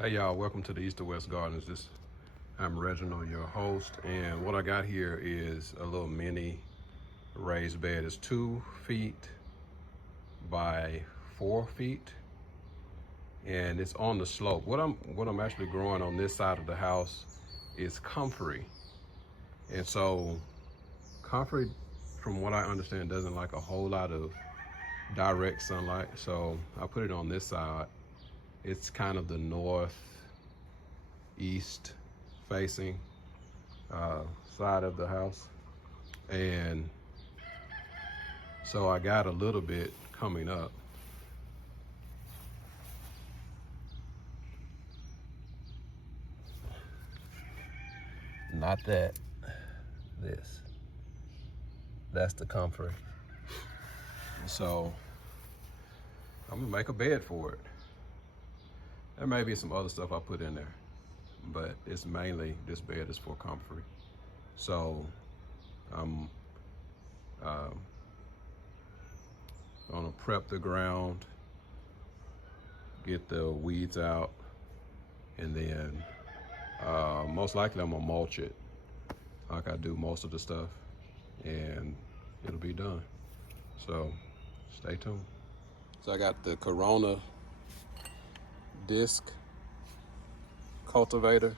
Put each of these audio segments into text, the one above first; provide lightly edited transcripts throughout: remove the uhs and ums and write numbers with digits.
Hey y'all, welcome to the East to West Gardens. I'm Reginald, your host, and what I got here is a little mini raised bed. It's 2 feet by 4 feet, and it's on the slope. What I'm actually growing on this side of the house is comfrey, and so comfrey, from what I understand, doesn't like a whole lot of direct sunlight. So I put it on this side. It's kind of the northeast facing side of the house, and so I got a little bit coming up. Not that, that's the comfort. So I'm gonna make a bed for it. There may be some other stuff I put in there, but it's mainly, this bed is for comfort. So I'm gonna prep the ground, get the weeds out, and then most likely I'm gonna mulch it like I do most of the stuff, and it'll be done. So stay tuned. So I got the Corona disc cultivator.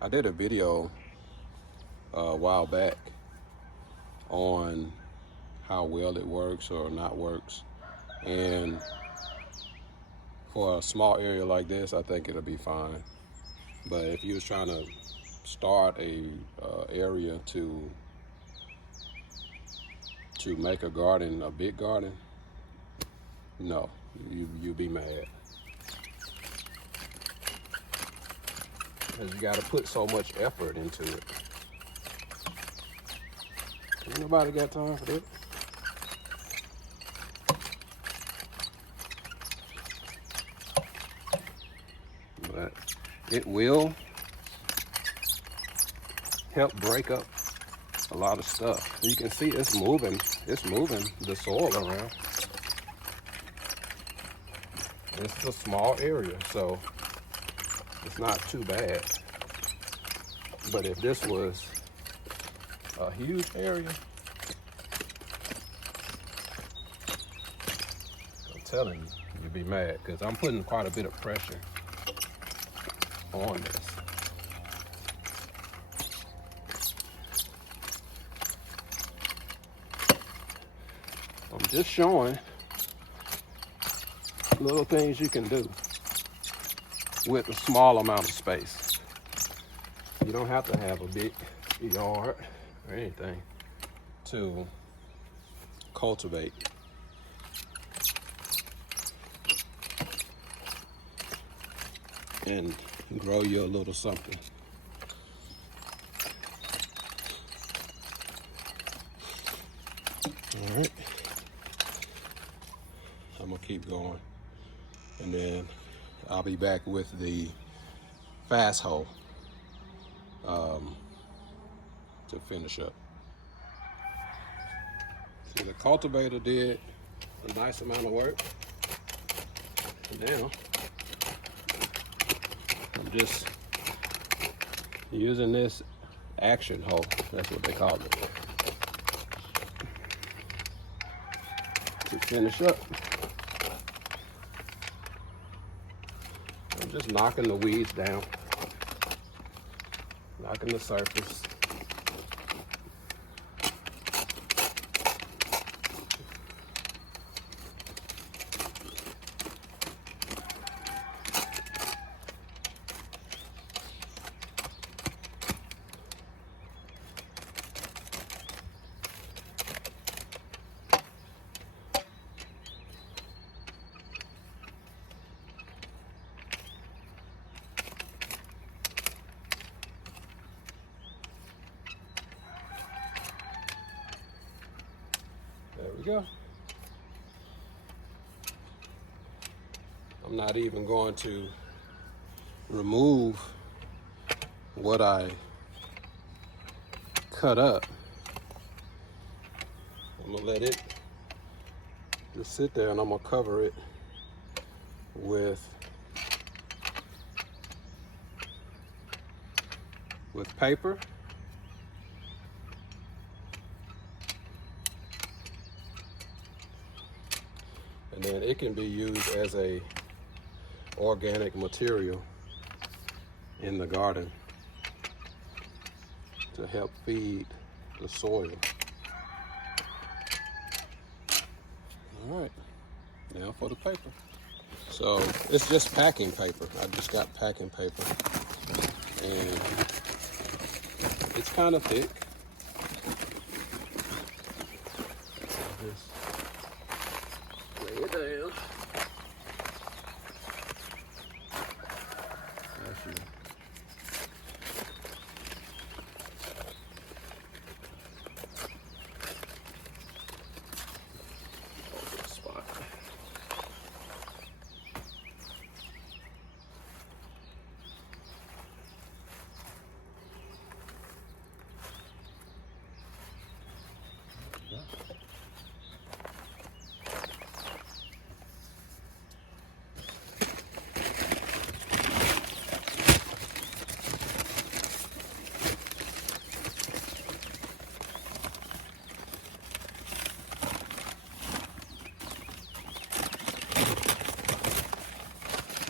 I did a video a while back on how well it works or not works, and for a small area like this, I think it'll be fine. But if you was trying to start a area to make a garden, a big garden, no, you'd be mad. Because you got to put so much effort into it. Ain't nobody got time for that. But it will help break up a lot of stuff. You can see it's moving the soil around. It's a small area, so it's not too bad. But if this was a huge area, I'm telling you, you'd be mad, because I'm putting quite a bit of pressure on this. I'm just showing little things you can do with a small amount of space. You don't have to have a big yard or anything to cultivate. And grow you a little something. All right, I'm gonna keep going, and then I'll be back with the fast hoe to finish up. See, the cultivator did a nice amount of work, and now I'm just using this action hoe, that's what they call it, to finish up. I'm just knocking the weeds down, knocking the surface. There we go. I'm not even going to remove what I cut up. I'm gonna let it just sit there, and I'm gonna cover it with with paper. And then it can be used as a organic material in the garden to help feed the soil. All right, now for the paper. So it's just packing paper. I just got packing paper, and it's kind of thick. Just lay it down. Actually, open spot.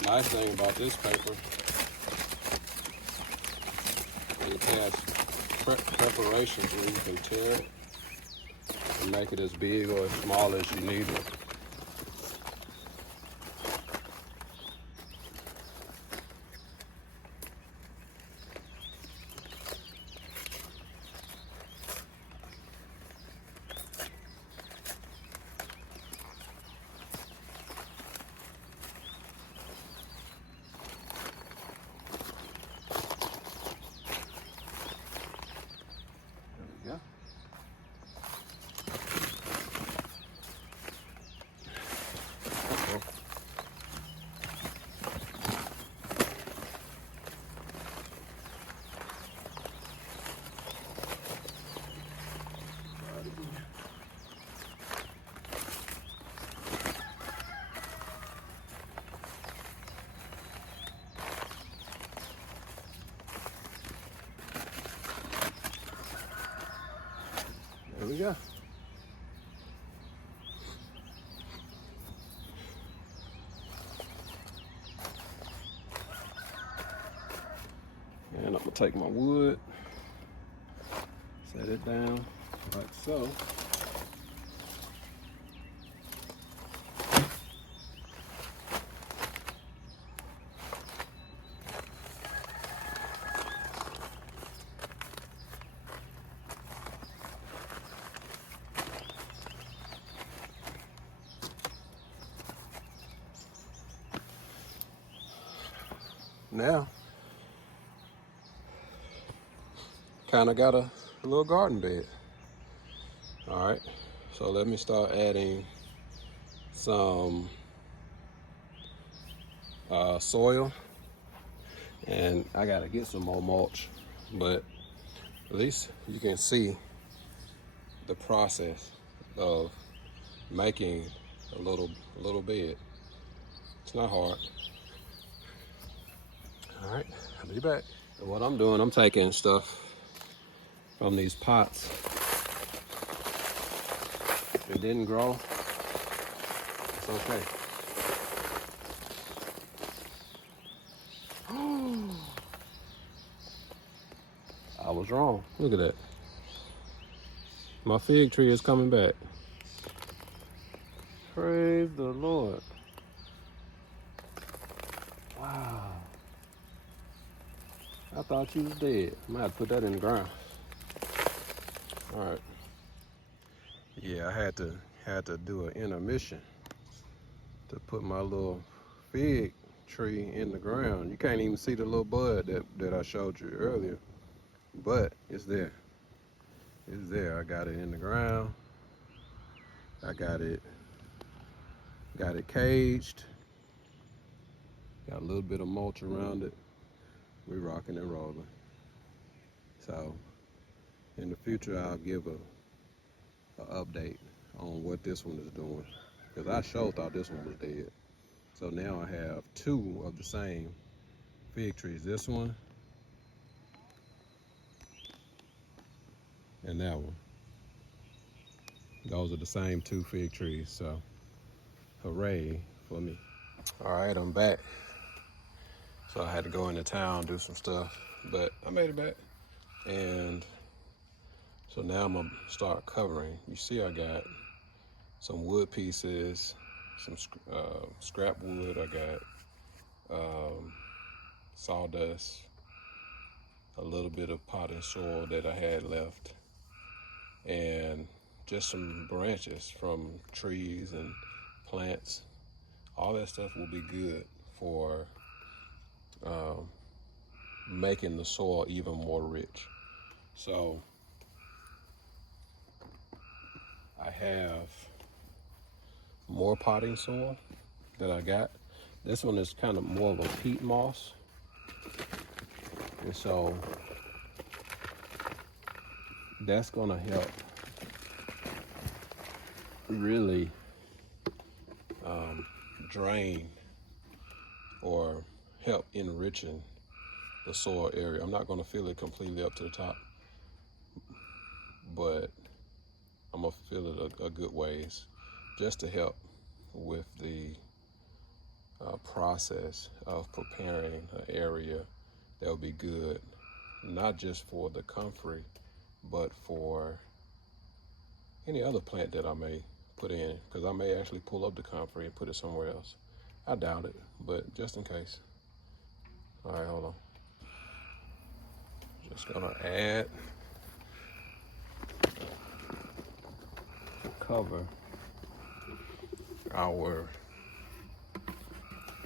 Nice thing about this paper, it has preparations where you can tear it and make it as big or as small as you need it. There we go. There we go. And I'm gonna take my wood, set it down like so. Now, kind of got a little garden bed. All right, so let me start adding some soil, and I gotta get some more mulch, but at least you can see the process of making a little bed. It's not hard. All right, I'll be back. So what I'm doing, I'm taking stuff from these pots. If it didn't grow, it's okay. I was wrong. Look at that. My fig tree is coming back. Praise the Lord. Wow. I thought you was dead. I might have to put that in the ground. All right. Yeah, I had to do an intermission to put my little fig tree in the ground. You can't even see the little bud that I showed you earlier, but it's there. It's there. I got it in the ground. I got it caged. Got a little bit of mulch around it. We rocking and rolling. So in the future, I'll give an update on what this one is doing, because I sure thought this one was dead. So now I have two of the same fig trees. This one and that one. Those are the same 2 fig trees, so hooray for me. All right, I'm back. So I had to go into town, do some stuff, but I made it back. And so now I'm gonna start covering. You see I got some wood pieces, some scrap wood. I got sawdust, a little bit of potting soil that I had left, and just some branches from trees and plants. All that stuff will be good for making the soil even more rich. So I have more potting soil that I got. This one is kind of more of a peat moss. And so that's gonna help really drain or help enriching the soil area. I'm not gonna fill it completely up to the top, but I'm gonna fill it a good ways just to help with the process of preparing an area that will be good, not just for the comfrey, but for any other plant that I may put in, because I may actually pull up the comfrey and put it somewhere else. I doubt it, but just in case. All right, hold on. Just gonna add, cover our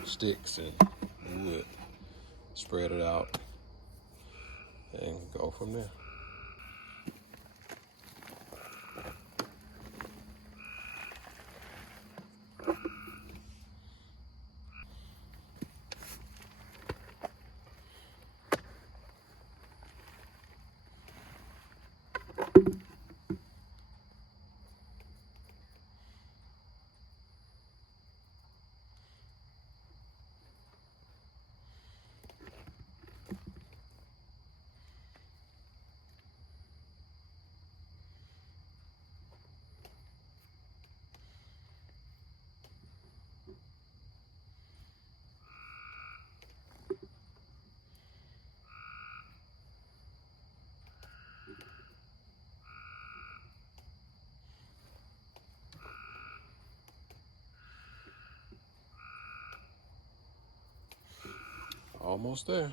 sticks and wood, spread it out, and go from there. Almost there.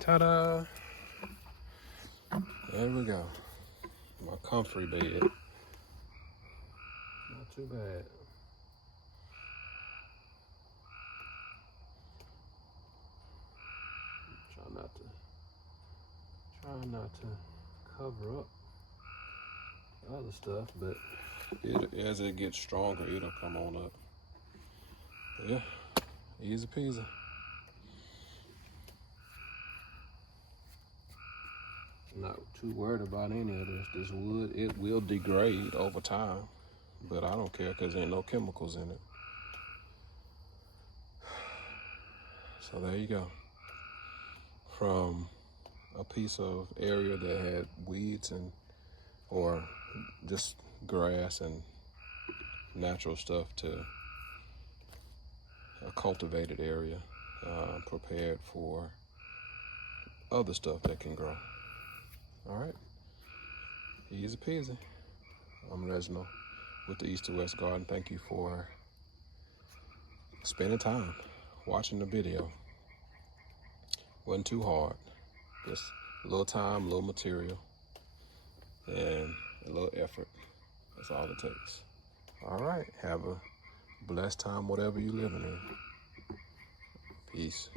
Ta-da! There we go. My comfrey bed. Not too bad. Try not to cover up other stuff, but as it gets stronger, it'll come on up. Yeah, easy peasy. Not too worried about any of this. This wood, it will degrade over time, but I don't care because there ain't no chemicals in it. So there you go. From a piece of area that had weeds or just grass and natural stuff to a cultivated area, prepared for other stuff that can grow. All right, easy peasy. I'm Reginald with the East to West Garden. Thank you for spending time watching the video. Wasn't too hard. Just a little time, a little material, and a little effort. That's all it takes. All right. Have a blessed time, whatever you're living in. Peace.